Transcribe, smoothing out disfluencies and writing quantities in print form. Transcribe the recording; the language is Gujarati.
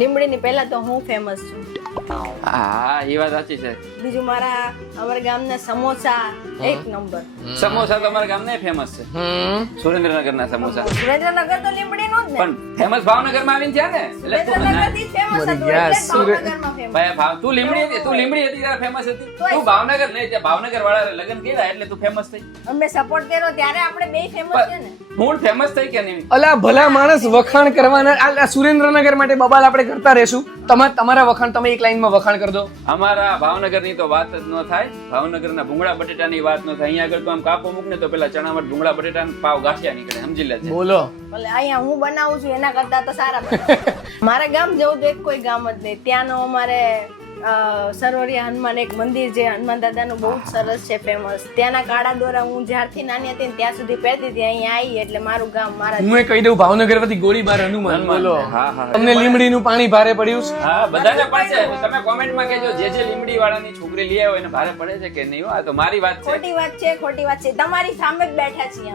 લીમડીની પહેલા તો હું ફેમસ છું. હા એ વાત સાચી છે. બીજું અમારા ગામના સમોસા એક નંબર. સમોસા તો અમારા ગામના ફેમસ છે. સુરેન્દ્રનગરના સમોસા. સુરેન્દ્રનગર તો લીમડીનું જ ને. પણ ફેમસ ભાવનગરમાં આવીને થયા ને. એટલે સુરેન્દ્રનગરથી જ famous હતું, એટલે ભાવનગરમાં famous. ભાઈ તું લીમડી હતી ત્યારે ફેમસ હતી. તું ભાવનગર નહીં, તે ભાવનગર વાળા લગ્ન કર્યા એટલે તું ફેમસ થઈ. અમે સપોર્ટ કર્યો ત્યારે આપણે બેય famous છે ને. મૂળ ફેમસ થઈ કે નહીં? અલા ભલા માણસ વખાણ કરવાના. આ સુરેન્દ્રનગર માટે બબાલ આપણે કરતા રહેશું. તમારા વખાણ તમે એક લાઈનમાં વખાણ કરી દો. અમારા ભાવનગરની તો વાત જ ન થાય. ભાવનગરના ભૂંગળા બટેટાની વાત ન થાય. અહીંયા આગળ તો આમ કાપો મૂક ને તો પેલા ચણામાં ભૂંગળા બટેટાના પાવ ગાંઠિયા નીકળે, સમજી લેજે. બોલો. ભલે અહીંયા હું બનાવું છું એના કરતા તો સારા બનાવું. મારા ગામ જેવું તો એક કોઈ ગામ જ નહીં. ત્યાંનો અમારે સરોવરિયા હનુમાન એક મંદિર છે, હનુમાન દાદાનું બહુ જ સરસ છે, ફેમસ. ત્યાંના કાળા દોરા હું જ્યારથી નાની હતી ને ત્યાં સુધી પહેરતી હતી. અહીંયા આવી એટલે મારું ગામ મારા. હું કહી દઉં ભાવનગર વતી ગોળીબાર હનુમાન. બોલો. હા હા. તમને લીમડીનું પાણી ભારે પડ્યું છે? હા બધાને પડશે. તમે કોમેન્ટમાં કહેજો જે લીમડી વાળાની છોકરી લઈ આવ્યો એને ભારે પડે છે કે નહીં. આ તો મારી વાત છે. ખોટી વાત છે, ખોટી વાત છે. તમારી સામે જ બેઠા છીએ.